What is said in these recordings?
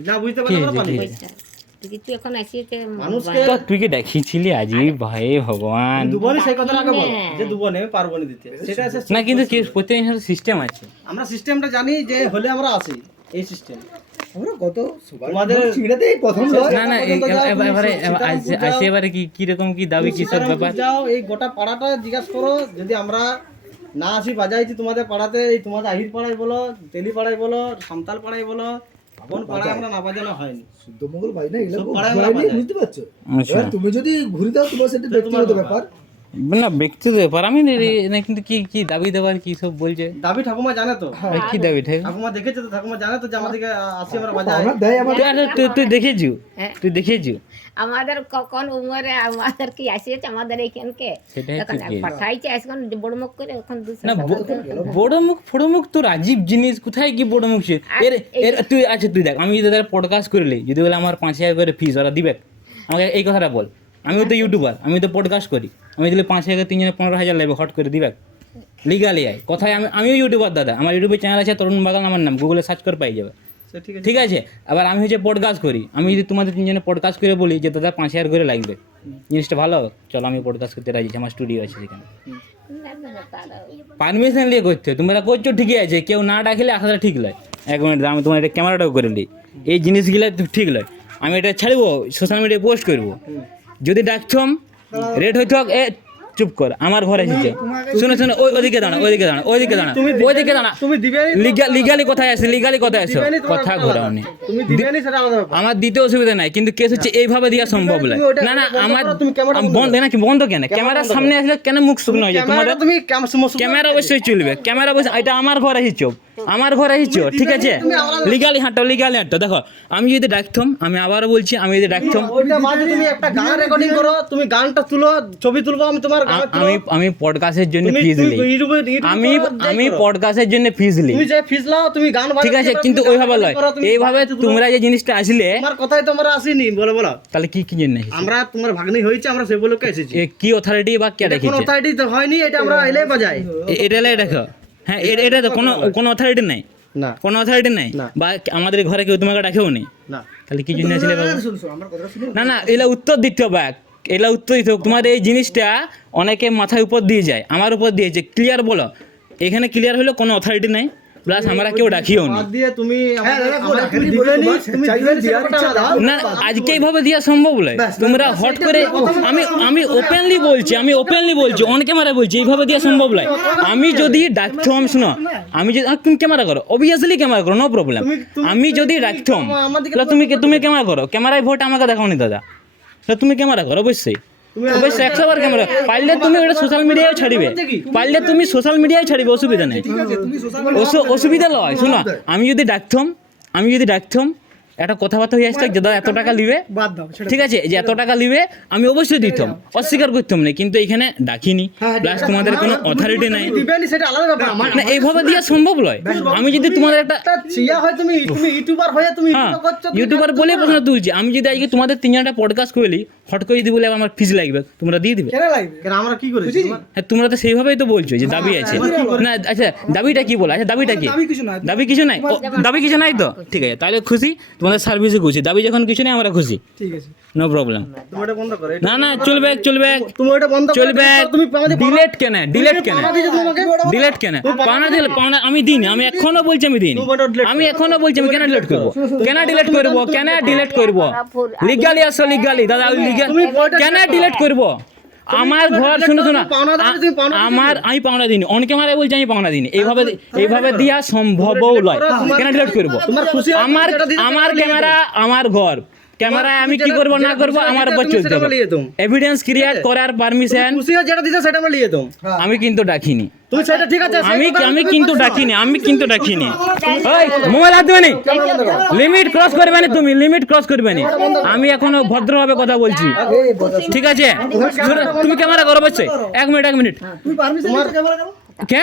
না বুঝতে পারলে হয়েছে, পানি কি? পয়সা তো কিছু এখন আসিছে তো তুই কি দেখিয়েছিলি আজই ভাই ভগবান। দুবনে সেই কথাটা আগে বল। হ্যাঁ। যে দুবনে পারব না দিতে। সেটা আছে না কিন্তু কি প্রত্যেক সিস্টেম আছে। আমরা সিস্টেমটা জানি যে হলে আমরা আসি এই সিস্টেম আমরা কত তোমাদের ছিঁড়াতে প্রথম না না এই- এ- এ- এবারে আসে- আসে এবারে কি কীরকম কি দাবি কি সব ব্যাপার? যাও এই গোটা পাড়াটা জিজ্ঞাসা করো। যদি আমরা না আসি বাজাইছি তোমাদের পাড়াতে এই তোমাদের আহির পাড়ায় বলো তেলি পাড়ায় বলো সান্তাল পাড়ায় বলো কোন পাড়ায় আমরা না বাজানো হয়নি শুদ্ধ মঙ্গল বাজনা এগুলো। বুঝতে পারছ। আচ্ছা। তুমি যদি ঘুরে দাও তোমার সেটা ব্যক্তিগত ব্যাপার। না ব্যক্তিগত ব্যাপার আমি না কিন্তু কি কি দাবি দেওয়ার কি সব বলছে? দাবি ঠাকুমা জানে তো। কি দাবি ঠাকুমা? দেখেছে তো ঠাকুমা জানে তো যে আমাদেরকে আসি আমরা আমরা আমার তুই দেখেছিস হ্যাঁ। তুই দেখেছিস আমাদের ক- কোন উমরে আমাদের কি আসিয়েছে আমাদের এইখানকে? এখন পাঠাইছে এখন বড় মুখ করে এখন না বড় মুখ ফড় মুখ তোর আজীব জিনিস। কোথায় কি বড় মুখ সে? এর এর তুই আচ্ছা তুই দেখ আমি যদি তাদের পডকাস্ট করলি যদি বলে আমার পাঁচ হাজার করে ফিস ওরা দিবে। আমাকে এই কথাটা বল। আমিও তো ইউটিউবার আমি তো পডকাস্ট করি। আমি দিলে পাঁচ হাজার তিনজনে পনেরো হাজার লাগবে হট করে দিবে লিগালি আয়। কথায় আমি আমিও ইউটিউবার দাদা। আমার ইউটিউবে চ্যানেল আছে তরুণ বাগান আমার নাম। গুগলে সার্চ করে পাই যাবে। ঠিক আছে। আবার আমি হচ্ছে পডকাস্ট করি। আমি যদি তোমাদের তিনজনে পডকাস্ট করে বলি যে দাদা পাঁচ হাজার করে লাগবে। জিনিসটা ভালো হবে? চলো আমি পডকাস্ট করতে রাজি আমার স্টুডিও আছে সেখানে। পারমিশন নিয়ে করতে। তোমরা করছ ঠিকই আছে। কেউ না ডাকলে আসাটা ঠিক নয় এক মিনিট আমি তোমার এটা ক্যামেরাটাও করে নিই। এই জিনিসগুলো ঠিক নয় আমি এটা ছাড়বো সোশ্যাল মিডিয়ায় পোস্ট করব। যদি ডাকছম রেট হইতে এ চুপ কর আমার ঘরে এসেছে শুনে শুনে ওই ওদিকে দাঁড়া ওইদিকে দাঁড়া ওইদিকে দাঁড়া ওইদিকে দাঁড়া। তুমি দিবে লিগালি কোথায় আছে? লিগালি কোথায় আছে? কথা ঘোরাওনি তুমি দিবে নি সেটা আলাদা ব্যাপার আমার দিতে অসুবিধা নাই কিন্তু কেস হচ্ছে এইভাবে দেওয়া সম্ভব নয়। না না আমার বন্ধ বন্ধ না কি বন্ধ কেন? ক্যামেরার সামনে আসলে কেন মুখ শুকনো হয়ে যায়? ক্যামেরাটা তুমি ক্যামেরা অবশ্যই চলবে ক্যামেরা অবশ্যই এটা আমার ঘর আহিছ আমার ঘর এসেছ ঠিক আছে? লিগালি হাঁটো লিগালি হাঁটো দেখো আমি যদি ডাকতাম আমি আবারও বলছি আমি যদি ডাকতাম। তুমি একটা গান রেকর্ডিং করো তুমি গানটা তুলো ছবি তুলবো আমি তোমার আমি আমি পডকাস্টের জন্য ফিজ নিই। আমি আমি পডকাস্টের জন্য ফিজ নিই। তুমি যে ফিস লাও তুমি গান ঠিক আছে কিন্তু ওইভাবে এইভাবে তোমরা যে জিনিসটা আসলে তোমার কথাই তোমার আসেনি বলো বলো। তাহলে কি কি জন্য আমরা তোমার ভাগ্নি হয়েছে আমরা সেই বলে এসেছি। কি অথরিটি বা কে এটা কোনো অথরিটি তো হয়নি এটা আমরা এলে বাজাই। এটা লাই দেখো। হ্যাঁ এটা তো কোনো কোনো অথরিটি নাই। না। কোনো অথরিটি নাই। বা আমাদের ঘরে কেউ তোমাকে ডাকেও নেই না। তাহলে কি জন্য আসলে আমার না না এলা উত্তর দিতে হবে। এলা উত্তর দিতে হবে। তোমার এই জিনিসটা অনেকে মাথায় উপর দিয়ে যায় আমার উপর দিয়েছে ক্লিয়ার বলো? এখানে ক্লিয়ার হলো কোনো অথরিটি নাই। প্লাস আমরা কেউ ডাকিও নি। তুমি নি, আজকে এইভাবে দেওয়া সম্ভব নয় তোমরা হট করে আমি আমি ওপেনলি বলছি আমি ওপেনলি বলছি অন ক্যামেরা বলছি এইভাবে দেওয়া সম্ভব নয়। আমি যদি ডাকতাম শোনো আমি যদি তুমি ক্যামেরা করো অবভিয়াসলি ক্যামেরা করো নো প্রবলেম আমি যদি ডাকতাম তুমি তুমি ক্যামেরা করো। ক্যামেরায় ভোট আমাকে দেখাও নি দাদা। তুমি ক্যামেরা করো অবশ্যই। অবশ্যই একশো বার ক্যামেরা। পারলে তুমি ওটা সোশ্যাল মিডিয়ায় ছাড়িবে। পারলে তুমি সোশ্যাল মিডিয়ায় ছাড়িবে অসুবিধা নেই। অসুবিধা নয় শোনো আমি যদি ডাকতাম আমি যদি ডাকতাম একটা কথাবার্তা হয়ে আসতো যে দাদা এত টাকা লিবে? বাদ দাও ঠিক আছে যে এত টাকা লিবে আমি অবশ্যই দিতাম অস্বীকার করতাম না কিন্তু এখানে ডাকিনি। প্লাস তোমাদের কোনো অথরিটি নাই। দিবে সেটা আলাদা ব্যাপার। আমার না এইভাবে দেওয়া সম্ভব নয়। আমি যদি তোমাদের একটা হয় তুমি তুমি ইউটিউবার হয়ে তুমি হ্যাঁ ইউটিউব করছ ইউটিউবার বলে প্রশ্ন তুলছি। আমি যদি আজকে তোমাদের তিনজনটা পডকাস্ট করলি হট করে যদি বলে আমার ফিজ লাগবে তোমরা দিয়ে দিবে? কেন লাগবে? কেন আমরা কি করেছি? হ্যাঁ তোমরা তো সেইভাবেই তো বলছো যে দাবি আছে। না আচ্ছা দাবিটা কি বলো? আচ্ছা দাবিটা কি? আমি কিছু না দাবি কিছু নাই? দাবি কিছু নাই তো? ঠিক আছে তাহলে খুশি? তোমাদের সার্ভিসে খুশি। দাবি যখন কিছু নেই আমরা খুশি। ঠিক আছে। নো প্রবলেম তুমি এটা বন্ধ করো না না চলবে চলবে তুমি ওটা বন্ধ চলবে তুমি ডিলেট কেন? ডিলেট কেন? ডিলেট কেন? পাওনা দিলে পাওনা আমি দিন আমি এখনও বলছি আমি delete আমি এখনও বলছি আমি কেন ডিলেট করব? কেন ডিলেট করব? কেন ডিলেট করব? লিগালি আসো লিগালি দাদা ওই লিগাল কেন ডিলেট করব? আমার ঘর শুনে শোনো আমার আমি পাওনা দিইনি। অনেকে আমার বলছে আমি পাওনা দিইনি। এইভাবে এইভাবে দিয়া সম্ভব নয়। কেন ডিলেট করব? আমার আমার ক্যামেরা আমার ঘর। ক্যামেরায় আমি কি করব না করব আমার হচ্ছে উপর চলতে হবে এভিডেন্স ক্রিয়েট করার পারমিশন খুশি যেটা দিছো সেটা আমরা নিয়ে দাও আমি কিন্তু ডাকিনি। তুমি সেটা ঠিক আছে আমি কথা আমি কিন্তু ডাকিনি আমি কিন্তু ডাকিনি। ওই মোবাইল হাত দেবে লিমিট ক্রস করবে না তুমি? লিমিট ক্রস করবে না? আমি এখনও ভদ্রভাবে কথা বলছি। ঠিক আছে? তুমি ক্যামেরা করো বসছে এক মিনিট এক মিনিট। তুমি পারমিশন ক্যামেরা করো। কে?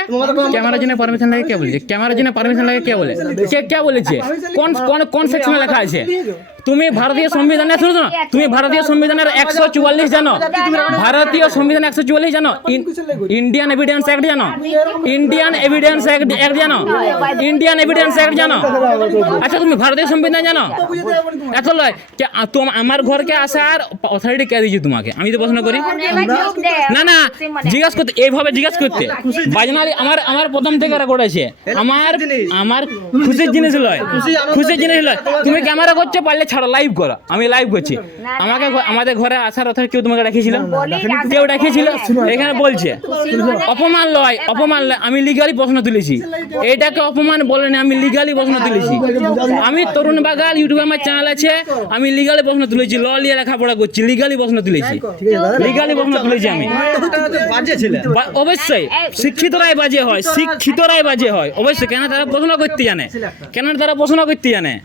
ক্যামেরার জন্য পারমিশন লাগে কে বলেছে? ক্যামেরার জন্য পারমিশন লাগে কে বলে? কে কে বলেছে? কোন কোন কোন সেকশনে লেখা আছে? তুমি ভারতীয় সংবিধানে শুনো শোনো তুমি ভারতীয় সংবিধানের একশো চুয়াল্লিশ জানো? ভারতীয় সংবিধান একশো চুয়াল্লিশ জানো? ইন্ডিয়ান এভিডেন্স অ্যাক্ট জানো? ইন্ডিয়ান এভিডেন্স অ্যাক্ট অ্যাক্ট জানো? ইন্ডিয়ান এভিডেন্স অ্যাক্ট জানো? আচ্ছা তুমি ভারতীয় সংবিধান জানো? এত লয় আমার ঘরকে আসার অথরিটি কে দিয়েছে তোমাকে? আমি তো প্রশ্ন করি। না না, জিজ্ঞাস করতে, এইভাবে জিজ্ঞাস করতে। বাজনালি আমার আমার প্রথম থেকে রেকর্ড আছে। আমার আমার খুশির জিনিস লয়। খুশির জিনিস লয়। তুমি ক্যামেরা করছ, পারলে ছাড়ো লাইভ করো। আমি লাইভ করছি। আমাকে আমাদের ঘরে আসার অথরিটি কেউ তোমাকে রেখেছিল কেউ রেখেছিল এখানে বলছে অপমান লয় অপমান লয়। আমি লিগালি প্রশ্ন তুলেছি। এটাকে অপমান বলেনি আমি লিগালি প্রশ্ন তুলেছি। আমি তরুণ বাগাল ইউটিউবে আমার চ্যানেল আছে। আমি লিগালি প্রশ্ন তুলেছি ল নিয়ে লেখাপড়া করছি লিগালি প্রশ্ন তুলেছি। লিগালি প্রশ্ন তুলেছি আমি। বাজে ছিলে বা- অবশ্যই শিক্ষিতরাই বাজে হয় শিক্ষিতরাই বাজে হয়। অবশ্যই কেন তারা প্রশ্ন করতে জানে? কেন তারা প্রশ্ন করতে জানে?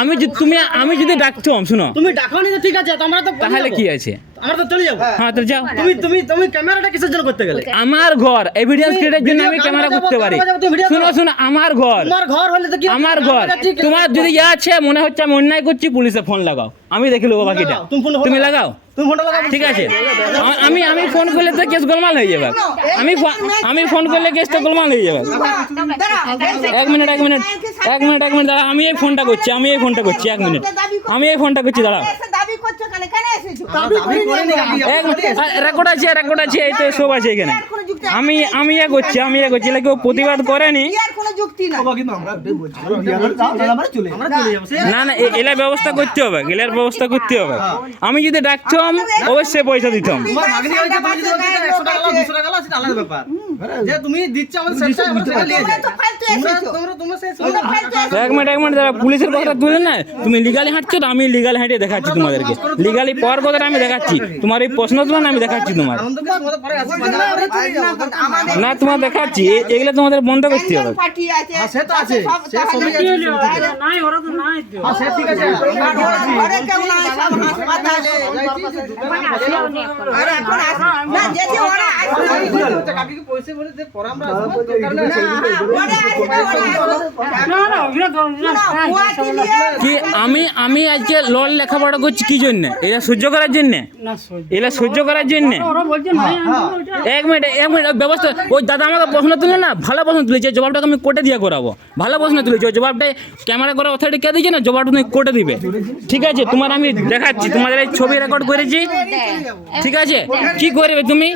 আমি যদি তুমি আমি যদি ডাকতাম শুনো। তুমি ডাকো নি ঠিক আছে তো আমরা তো তাহলে কি আছে? আমরা তো চলে যাব। হ্যাঁ তো যাও। তুমি তুমি তুমি ক্যামেরাটা কিসের জন্য করতে গেলে? আমার ঘর এভিডেন্স ক্রিয়েটের জন্য আমি ক্যামেরা করতে পারি। শুনো শুনো আমার ঘর। তোমার ঘর হলে তো কি আমার ঘর। তোমার যদি ইয়ে আছে মনে হচ্ছে আমি অন্যায় করছি পুলিশে ফোন লাগাও। আমি দেখে নেব বাকিটা তুমি লাগাও। তুমি ফোনটা লাগাও। ঠিক আছে। আমি আমি ফোন করলে তো কেস গোলমাল হয়ে যাবে। আমি আমি ফোন করলে কেসটা গোলমাল হয়ে যাবে। এক মিনিট এক মিনিট এক মিনিট এক মিনিট দাঁড়া আমি এই ফোনটা করছি আমি এই ফোনটা করছি এক মিনিট। আমি এই ফোনটা করছি দাঁড়া। দাবি করছ কেন কেন এসেছ রেকর্ড আছে রেকর্ড আছে এই তো সব আছে এখানে। আমি আমি এ করছি আমি এ করছি কেউ প্রতিবাদ করেনি। আর কোনো যুক্তি না কিন্তু আমরা বলছি আমরা চলে আমরা চলে যাব সে না না এ- এলা ব্যবস্থা করতে হবে এলার ব্যবস্থা করতে হবে। আমি যদি ডাকতাম অবশ্যই পয়সা দিতাম। তুমি দিচ্ছ আমাদের এক মিনিট এক মিনিট দাঁড়া পুলিশের কথাটা তুলে না। তুমি লিগালি হাঁটছো তো আমি লিগালি হাঁটিয়ে দেখাচ্ছি তোমাদেরকে। লিগালি পাওয়ার কথাটা আমি দেখাচ্ছি। তোমার এই প্রশ্ন তুলে না আমি দেখাচ্ছি তোমার। না তোমার দেখাচ্ছি। এগুলো তোমাদের বন্ধ করতে হবে। হ্যাঁ, আর এখন না যেতে ওরা আসবে পয়সা বলে যে পরে আমরা আসব? দরকার নেই পরে আসবে। ওরা আসবে না কি আমি আমি আজকে লল লেখাপড়া করছি কি জন্য? এটা সহ্য করার জন্য? এটা সহ্য করার জন্য। এক মিনিট এক মিনিট ব্যবস্থা ওই দাদা আমাকে প্রশ্ন তুলে না? ভালো প্রশ্ন তুলেছে জবাবটাকে আমি কোর্টে দিয়ে করাবো। ভালো প্রশ্ন তুলেছে ওই জবাবটা ক্যামেরা করা অথরিটি কে দিয়েছে না? জবাবটা তুমি কোর্টে দিবে। ঠিক আছে তোমার আমি দেখাচ্ছি তোমাদের এই ছবি রেকর্ড করেছি। ঠিক আছে কি করবে তুমি?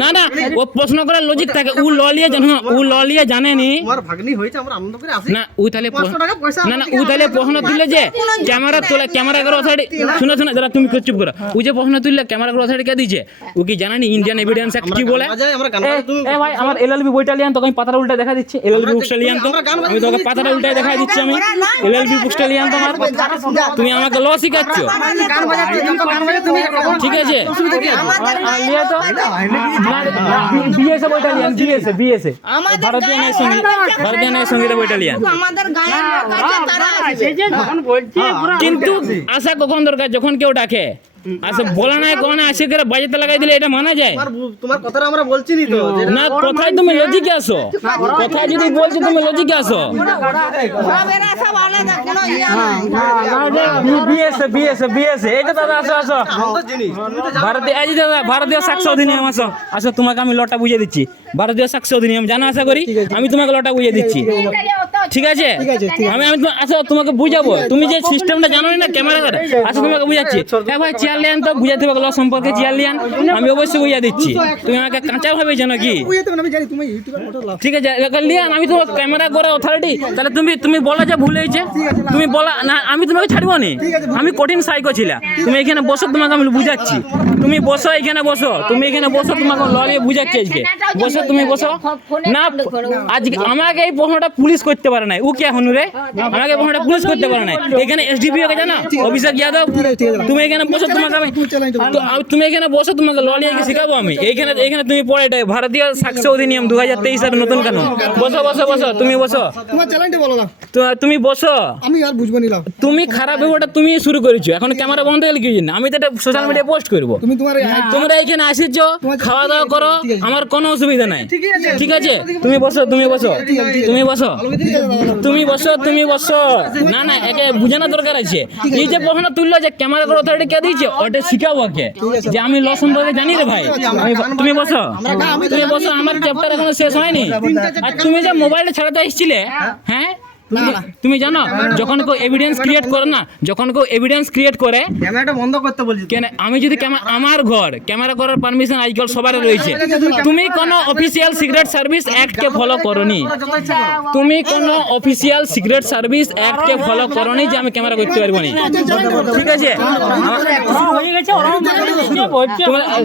না না ও প্রশ্ন করার লজিক থাকে। ও ল লিয়ে জানো ও ল লিয়ে জানেনি। তোমার ভাগ্নি হয়েছে আমরা আনন্দ করে আসি। না ও তাহলে না না ও তাহলে প্রশ্ন তুললে যে ক্যামেরা তোলে ক্যামেরা করে অথরিটি শুনো শুনো যারা তুমি চুপ করো। ও যে প্রশ্ন তুললে ক্যামেরা করে অথরিটি কে দিয়েছে? ও কি জানানি ইন্ডিয়ান এভিডেন্স অ্যাক্ট কি বলে? বাজায় আমরা গান এ, তুমি এ ভাই আমার এলএলবি বইটা লিয়ান তোকে আমি পাতাটা উল্টা দেখা দিচ্ছি। এলএলবি বুকটা লিয়ান তো। আমি তোকে পাতাটা উল্টা দেখা দিচ্ছি আমি। এলএলবি বুকটা লিয়ান তোমার। তুমি আমাকে ল শিখাচ্ছ। গান বাজাতে যত গান বাজাতে তুমি ঠিক আছে? লিয়া তো। বিএসএ বইটা লিয়ান বিএসএ বিএসএ ভারতীয় ন্যায় সংগীত ভারতীয় ন্যায় সংগীত বইটা লিয়ান আমাদের গায়ের লোক আছে তারা আসবে কিন্তু আসা কখন দরকার যখন কেউ ডাকে আসে বলা নাই কখন আসে করে বাজাতে লাগাই দিলে এটা মানা যায় তোমার কথাটা আমরা বলছি নি তো না কোথায় তুমি লজিকে আসো কোথায় যদি বলছো তুমি লজিকে আসো সব এরা সব আলাদা কোনো ইয়ে নাই বিএসএ বিএসএ বিএসএ এই তো দাদা আসো আসো। ভারতীয় এই দাদা ভারতীয় সাক্ষ্য অধিনিয়ম আসো। আসো তোমাকে আমি লটা বুঝিয়ে দিচ্ছি। ভারতীয় সাক্ষ্য অধিনিয়ম জানো আশা করি? আমি তোমাকে লটা বুঝিয়ে দিচ্ছি। ঠিক আছে। আমি আমি আচ্ছা তোমাকে বুঝাবো। তুমি যে সিস্টেমটা জানো না ক্যামেরা করে আচ্ছা তোমাকে বুঝাচ্ছি। হ্যাঁ ভাই চেয়ার লিয়ান তো বুঝাতে হবে ল সম্পর্কে চেয়ার লিয়ান আমি অবশ্যই বুঝিয়ে দিচ্ছি। তুমি আমাকে কাঁচা ভাবে জানো কি? আমি জানি তুমি ইউটিউবের মোটর লাভ ঠিক আছে লিয়ান আমি তোমার ক্যামেরা করে অথরিটি তাহলে তুমি তুমি বলো যে ভুল হয়েছে। তুমি বলা না আমি তোমাকে ছাড়বো নি। আমি কঠিন সাইকো ছিলাম। তুমি এখানে বসো তোমাকে আমি বুঝাচ্ছি। তুমি বসো এখানে বসো। তুমি এখানে বসো তোমাকে লড়িয়ে বুঝাচ্ছি আজকে। বসো। তুমি বসো। না আজকে আমাকে এই প্রশ্নটা পুলিশ করতে পারে নাই। ও কে হনু রে? আমাকে প্রশ্নটা পুলিশ করতে পারে নাই। এখানে এসডিপিও কে জানো? অভিষেক যাদব। তুমি এখানে বসো তোমাকে আমি তুমি তো তুমি এখানে বসো তোমাকে ললিয়ে শেখাবো আমি? এইখানে এখানে তুমি পড়ে এটাই। ভারতীয় সাক্ষ্য অধিনিয়ম দু হাজার তেইশের নতুন কানুন। বসো বসো বসো তুমি বসো। তোমার চ্যালেঞ্জটা বলো না। তো তুমি বসো। আমি আর বুঝব নিলাম তুমি খারাপ ব্যাপারটা তুমি শুরু করেছ। এখন ক্যামেরা বন্ধ হয়ে গেলে কি জন্য আমি তো এটা সোশ্যাল মিডিয়ায় পোস্ট করব। তুমি তোমার তোমরা এখানে আসিছ খাওয়া দাওয়া করো আমার কোনো অসুবিধা নাই? ঠিক আছে? তুমি বসো তুমি বসো। তুমি বসো। তুমি বসো তুমি বসো। না না একে বুঝানো দরকার আছে। এই যে প্রশ্ন তুললো যে ক্যামেরা করে অথরিটি কে দিয়েছে ওটা শিখাবো ওকে। যে আমি ল সম্পর্কে জানি রে ভাই। তুমি বসো। তুমি বসো। আমার চ্যাপ্টার এখনও শেষ হয়নি। আর তুমি যে মোবাইলটা ছাড়াতে এসেছিলে হ্যাঁ? তুমি- জানো যখন কেউ এভিডেন্স ক্রিয়েট করে না যখন কেউ এভিডেন্স ক্রিয়েট করে ক্যামেরাটা বন্ধ করতে বলছি কেন আমি যদি ক্যামেরা আমার ঘর ক্যামেরা করার পারমিশন আজকাল সবার রয়েছে তুমি কোন অফিসিয়াল সিক্রেট সার্ভিস অ্যাক্ট কে ফলো করনি তুমি কোন অফিসিয়াল সিক্রেট সার্ভিস অ্যাক্ট কে ফলো করনি যে আমি ক্যামেরা করতে পারব না ঠিক আছে হয়ে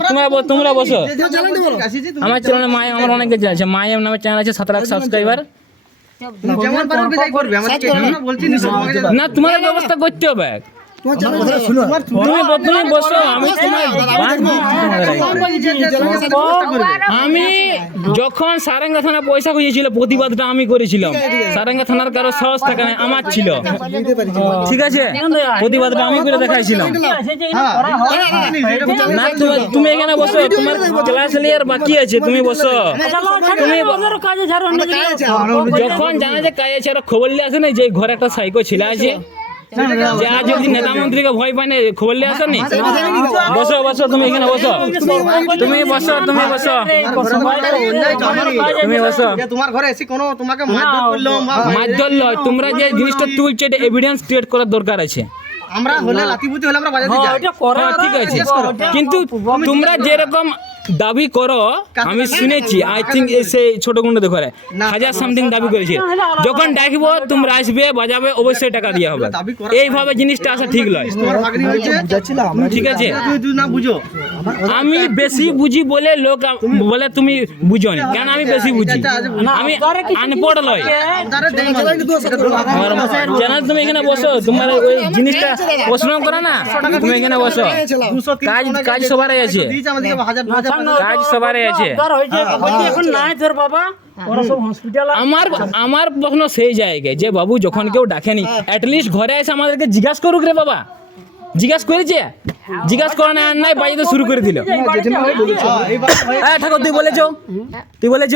তোমরা তোমরা বসো আমার চ্যানেলে মাই আমার অনেক কিছু আছে মায়ের নামে চ্যানেল আছে সাত লাখ সাবস্ক্রাইবার না তোমার ব্যবস্থা করতে হবে। তুমি আমি যখন সারেঙ্গা থানা পয়সা খুঁজেছিল প্রতিবাদটা আমি করেছিলাম। সারেঙ্গা থানার কারও সাহস থাকে না আমার ছিল। ঠিক আছে প্রতিবাদটা আমি করে দেখাইছিলাম। না তুমি তুমি এখানে বসো। তোমার ক্লাস লিয়ার বাকি আছে। তুমি বসো। তুমি কাজে ছাড়ো অন্য কিছু যখন জানা যে কাজ আছে খবর নিয়ে আসে না যে ঘরে একটা সাইকো ছিল আছে। যদি নেতা মন্ত্রীকে ভয় পায় না খবর নিয়ে আসেনি? বসো বসো তুমি এখানে বসো। তুমি বসো তুমি বসো। তুমি বসো তোমার ঘরে এসে কোনো তোমাকে মারধর করল বা মারধর লয় তোমরা যে জিনিসটা তুলছে এটা এভিডেন্স ক্রিয়েট করার দরকার আছে। আমরা হলে লাতিপুতি হলে আমরা বাজাতে যাই। এটা করে হ্যাঁ, ঠিক আছে। কিন্তু তোমরা যেরকম দাবি করো আমি শুনেছি আই থিঙ্ক সেই ছোট গুন্ড ঘরে হাজার সামথিং দাবি করেছে যখন ডাকবো তোমরা আসবে বাজাবে অবশ্যই টাকা দেওয়া হবে এইভাবে জিনিসটা আসা ঠিক নয় ঠিক আছে তুমি তুই না বুঝো আমি বেশি বুঝি বলে লোক বলে তুমি বুঝো নি কেন আমি বেশি বুঝি আমি আনপড় লয় চ্যানেল তুমি এখানে বসো তোমার ওই জিনিসটা প্রশ্ন করে না তুমি এখানে বসো কাজ কাজ সবারই আছে কাজ আছে। এখন নাই বাবা। ওরা সব হসপিটাল আমার আমার প্রশ্ন সেই জায়গায় যে বাবু যখন কেউ ডাকেনি অ্যাটলিস্ট ঘরে এসে আমাদেরকে জিজ্ঞাসা করুক রে বাবা। জিজ্ঞাসা করেছে? জিজ্ঞাসা করে না আর নাই বাড়িতে শুরু করে দিল। হ্যাঁ, হয়ে- হ্যাঁ ঠাকুর তুই বলেছ? তুই বলেছ?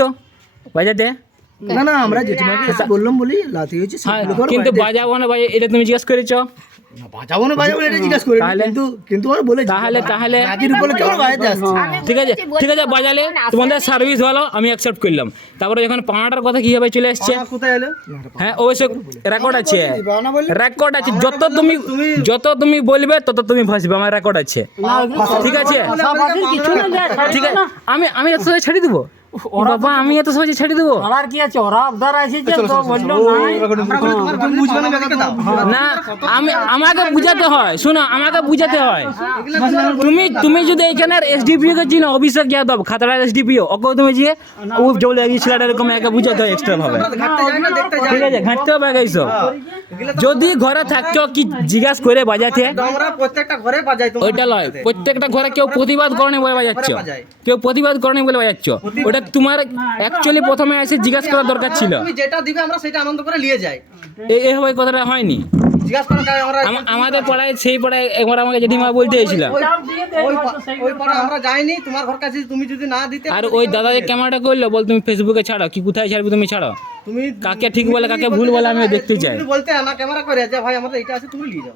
বাজাতে না না আমরা জেঠিমাকে বললাম বলি লাথি হয়েছে হ্যাঁ, কিন্তু বাজাবো না বাজা এটা তুমি জিজ্ঞাসা করেছ? বাজাবো না বাজাবো এটা জিজ্ঞাসা করে কিন্তু কিন্তু ওরা বলেছে তাহলে তাহলে রাগের উপরে কেমন বাজাতে আসছে ঠিক আছে ঠিক আছে বাজালে তোমাদের সার্ভিস ভালো আমি অ্যাকসেপ্ট করলাম তারপরে যখন পাওনাটার কথা কীভাবে চলে হ্যাঁ অবশ্যই রেকর্ড আছে রেকর্ড আছে যত তুমি যত তুমি বলবে তত তুমি ফাঁসবে আমার রেকর্ড আছে ঠিক আছে কিছু না দেখ ঠিক আছে আমি আমি ছেড়ে দেবো বাবা আমি এত সহজে ছেড়ে দেবো কি আছে ওরা আছে যে তো বলল না আমি আমাকে বুঝাতে হয় শোনো আমাকে বুঝাতে হয় তুমি তুমি যদি এসডিপিও কে চিনো অভিষেক যাদব খাতড়ার এসডিপিও ওকে তুমি যে ও জলে এই ছেলেটা এরকম একে বুঝাতে হয় এক্সট্রা ভাবে ঘাটতে যাই না দেখতে যাই ঠিক আছে ঘাঁটতে হবে যদি ঘরে থাকছো কি জিজ্ঞাসা করে বাজাতে প্রত্যেকটা ঘরে বাজাই ওইটা লয় প্রত্যেকটা ঘরে কেউ প্রতিবাদ করেনি বলে বাজাচ্ছ কেউ প্রতিবাদ করেনি বলে বাজাচ্ছ ওটা তোমার অ্যাকচুয়ালি প্রথমে এসে জিজ্ঞাসা করার দরকার ছিল। তুমি যেটা দিবে আমরা সেটা আনন্দ করে নিয়ে যাই। এই এইভাবে কথাটা হয়নি। জিজ্ঞাসা করার কারণে আমরা আমাদের পড়ায় সেই পড়ায় একবার আমাকে যদি মা বলতে এসেছিলাম ওই পা- ওই পাড়া আমরা যাইনি তোমার ঘর কাছে তুমি যদি না দিতে আর ওই দাদা যে ক্যামেরাটা করল বল তুমি ফেসবুকে ছাড়ো কি কোথায় ছাড়বে তুমি ছাড়ো? তুমি কাকে ঠিক বলে কাকে ভুল বলে আমি দেখতে চাই। বলতে না ক্যামেরা করে যা ভাই আমাদের এটা আছে তুমি নিয়ে যাও।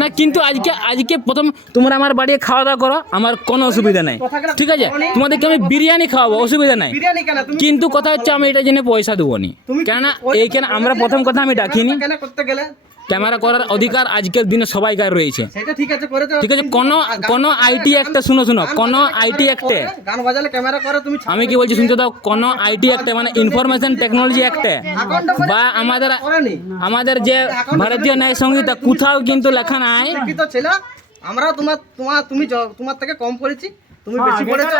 না কিন্তু আজকে আজকে প্রথম তোমরা আমার বাড়ি খাওয়া দাওয়া করো আমার কোনো অসুবিধা নাই। ঠিক আছে? তোমাদেরকে আমি বিরিয়ানি খাওয়াবো অসুবিধা নাই। বিরিয়ানি কেন? তুমি কিন্তু কথা হচ্ছে আমি এটা জেনে পয়সা দেবো নি। কেননা এইখানে আমরা প্রথম কথা আমি ডাকিনি। কেন করতে গেলে? ক্যামেরা করার অধিকার আজকের দিনে সবাইকার রয়েছে। সেটা ঠিক আছে করে ঠিক আছে কোনো কোনো আইটি একটা শুনো শুনো। কোনো আইটি অ্যাক্টে গান বাজালে ক্যামেরা করে তুমি আমি কি বলছি শুনতে দাও। কোনো আইটি অ্যাক্টে মানে ইনফরমেশন টেকনোলজি অ্যাক্টে বা আমাদের আমাদের যে ভারতীয় ন্যায় সংহিতা কোথাও কিন্তু লেখা নাই। আমরাও তোমার তোমার তুমি তোমার থেকে কম পড়েছি। তুমি বেশি পড়েছো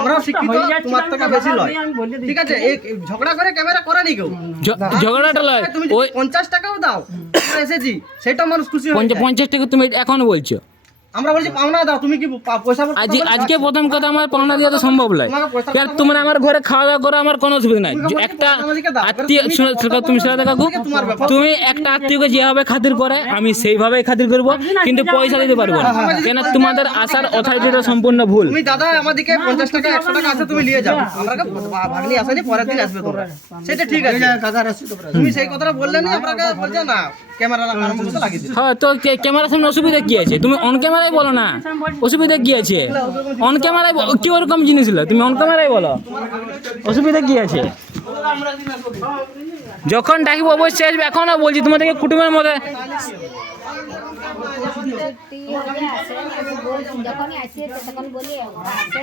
আমরাও শিক্ষিত তোমার থেকে বেশি লয়। ঠিক আছে এই ঝগড়া করে ক্যামেরা করেনি কেউ? ঝগড়াটা লয়। তুমি ওই যদি পঞ্চাশ টাকাও দাও এসেছি সেটা মানুষ খুশি হয়ে যায়। পঞ্চাশ টাকা তুমি এখন বলছো? আমরা বলছি পাওনা দাও তুমি কি পয়সা আজ আজকে প্রথম কথা আমার পাওনা দেওয়া তো সম্ভব নয়। তোমরা আমার ঘরে খাওয়া দাওয়া করা আমার কোনো অসুবিধা নাই। একটা আত্মীয় তুমি সেটা কাকু তুমি একটা আত্মীয়কে যেভাবে খাতির করে আমি সেইভাবেই খাতির করব কিন্তু পয়সা দিতে পারব না। কেন তোমাদের আসার অথরিটিটা সম্পূর্ণ ভুল। তুমি দাদা আমাদেরকে পঞ্চাশ টাকা একশো টাকা আছে তুমি নিয়ে যাও। আমরা ভাগ্নি আসেনি পরের দিন আসবে তোমরা। সেটা ঠিক আছে। কাকার আসছে তোমরা তুমি সেই কথাটা বললে না আপনাকে বলছে না ক্যামেরা লাগিয়ে হ্যাঁ তো ক্যামেরার সামনে অসুবিধা কি আছে? তুমি অন ক্যামেরায় বলো না। অসুবিধা কি আছে? অন ক্যামেরায় কি ওরকম জিনিস হলো? তুমি অন ক্যামেরায় বলো। অসুবিধা কি আছে? যখন ডাকিব অবশ্যই আসবে। এখনও বলছি তোমাদেরকে কুটুমের মধ্যে আসে তখন বলি আসে